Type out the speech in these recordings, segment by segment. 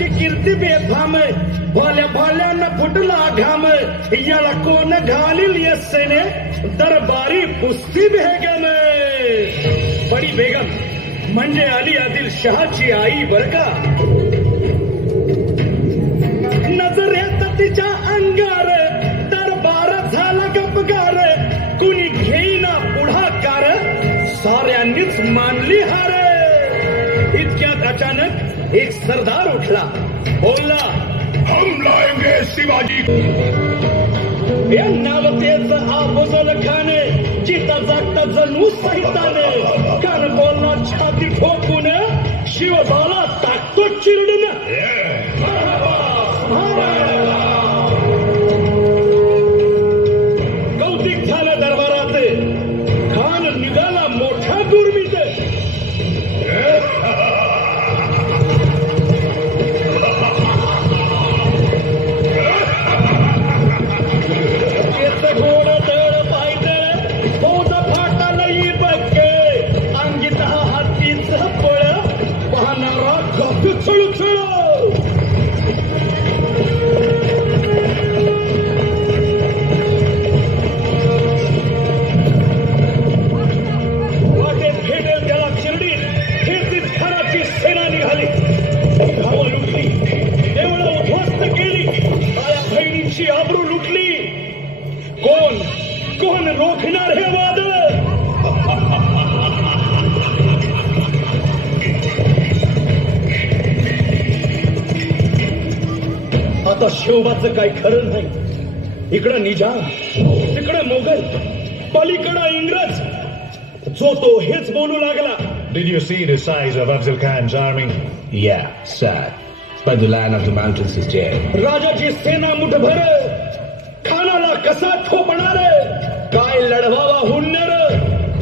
याची कीर्ती बेफाम, भोल्या भोल्यानं फुटला घाम, याला कोण घालील यस्सेने दरबारी कुस्ती बेगम. बडी बेगम म्हणजे अली आदिल शहाची आई बर का. नजरेत तिच्या अंगार दरबार झाला गपगार, कुणी घेईना पुढाकार, साऱ्यांनीच मानली हार. इतक्यात अचानक एक सरदार उठला, बोलला, हम लाएंगे शिवाजी. या नावतेच अफजल खान जिता जागता जणू सहिताने, कान बोलला छाती ठोकून, शिवबाला टाकतो चिरडून. कौतिक झालं दरबारात, खान निघाला मोठा गुरमीत. आबरू लुटली. कोण कोण रोखणार हे वादळ. आता शिवबाचं काही खरं नाही. इकडं निजाम, तिकडं मोगल, पलीकडं इंग्रज. जो तो हेच बोलू लागला. Did you see the size of Afzal Khan's army? Yeah, sir. By the line of the mountains is dead. राजाची सेना मुठभर, खानाला कसा ठोपणार, काय लढवावा हुन्नर,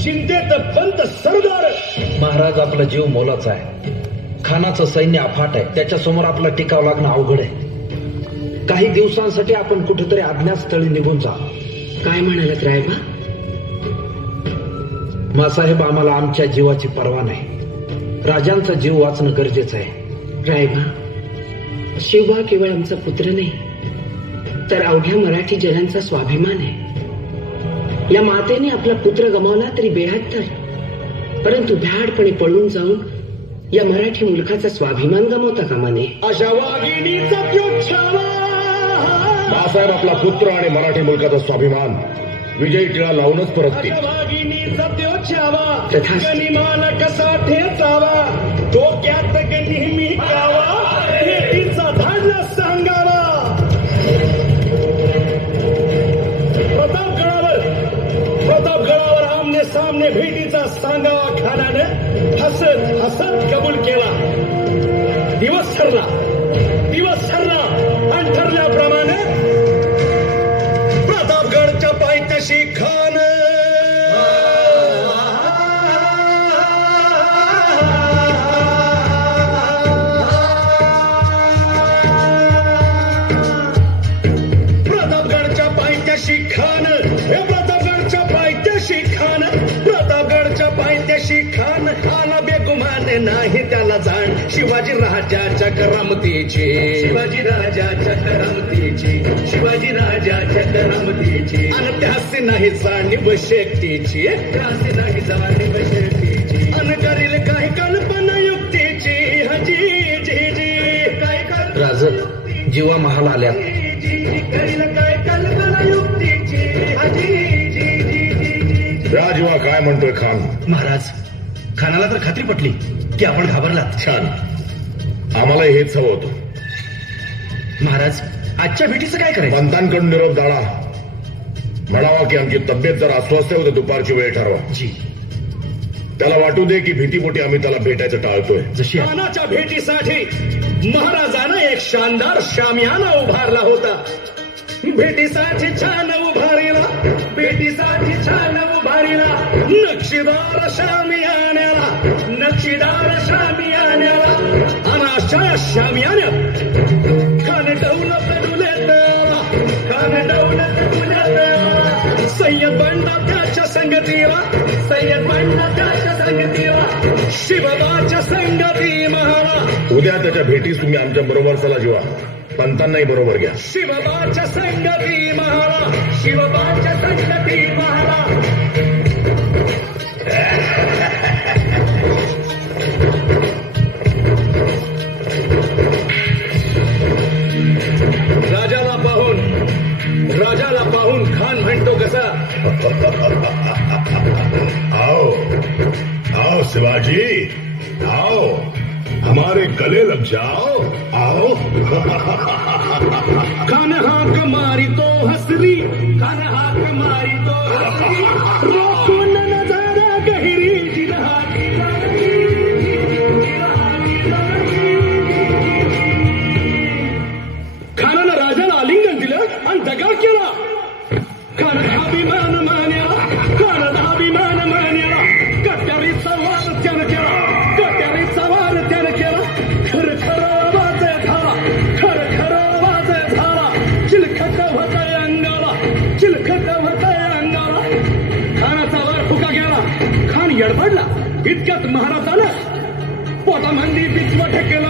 चिंतेत पंत सरदार. महाराज आपला जीव मोलाचा आहे. खानाचं सैन्य अफाट आहे. त्याच्यासमोर आपला टिकाव लागणं अवघड आहे. काही दिवसांसाठी आपण कुठेतरी अज्ञातस्थळी निघून जा. काय म्हणालात रायबा? मासाहेब, आम्हाला आमच्या जीवाची पर्वा नाही. राजांचा जीव वाचणं गरजेचं आहे. रायबा, शिवबा केवळ आमचा पुत्र नाही, तर अवघ्या मराठी जनांचा स्वाभिमान आहे. या मातेने आपला पुत्र गमावला तरी 72, परंतु भ्याडपणे पळून जाऊन या मराठी मुलखाचा स्वाभिमान गमावता कामा नये. अशा वाघिणीचा प्योच्छावा. बाळासाहेब आपला पुत्र आणि मराठी मुलकाचा स्वाभिमान विजयी टिळा लावूनच परततील. वाघिणीचा प्योच्छावा, तथास्तु. गनिमान कसा ठेचावा, डोक्यात नेहमी कावा, भेटीचा धाडला सांगावा. प्रतापगडावर आमने सामने भेटीचा सांगावा खानानं हसत हसत कबूल केला. दिवस ठरला आणि ठरल्याप्रमाणे प्रतापगडच्या पायथ्याशी खान खान बेगुमान नाही त्याला जाण शिवाजी राजाच्या करामतीची. शिवाजी राजाच्या आणि त्यासी नाही जाणीव शेकटीची. आणि करील काही कल्पना युक्तीची. हजी जी जी काय राज, जीवा महाल आल्या. करील काय कल्पना युक्तीची. हजी राजवा काय म्हणतोय खान? महाराज, खानाला तर खात्री पटली की आपण घाबरलात. छान, आम्हाला हेच हवं होतं. महाराज, आजच्या भेटीचं काय करायचं? पंतांकडून निरोप दाडा. म्हणावा की आमची तब्येत जर अस्वस्थ होते, दुपारची वेळ ठरवा. जी. त्याला वाटू दे की भीतीपोटी आम्ही त्याला भेटायचं टाळतोय. जशी खानाच्या भेटीसाठी महाराजानं एक शानदार शामियाना उभारला होता. भेटीसाठी छान उभारीला, नक्षीदार शामियान्याला अनाशा शामियान्यात खान डौलत सय्यद बंडा त्याच्या संगतीला, शिवबाच्या संगती महाला उद्या त्याच्या भेटीस तुम्ही आमच्या बरोबर चला जीवा, पंतांनाही बरोबर घ्या. शिवबाच्या संगती महारा, शिवबाच्या संगती महारा. राजाला पाहून खान म्हणतो कसा, आओ आओ शिवाजी, आओ हमारे गले लग जाओ, आओ. खान हाक मारी तो हसरी, खान हाक मारी तो हसरी. रोखून नजारा गहिरी जिल्हाची खानानं राजाला आलिंगन दिलं आणि दगा केला. खानाचा अभिमान मान्या, खानाचा अभिमान मान्या. कट्यारीचा वार त्यानं केला, कट्यारीचा वार त्यानं केला. खर खर आवाज झाला, खर खर आवाज झाला. चिलखत होतय अंगाला, चिलखत होतय अंगाला. खानाचा वार फुका गेला, खान यडबडला. इतक्यात महाराजानं पोटामंदी बिचवा ठेकेला,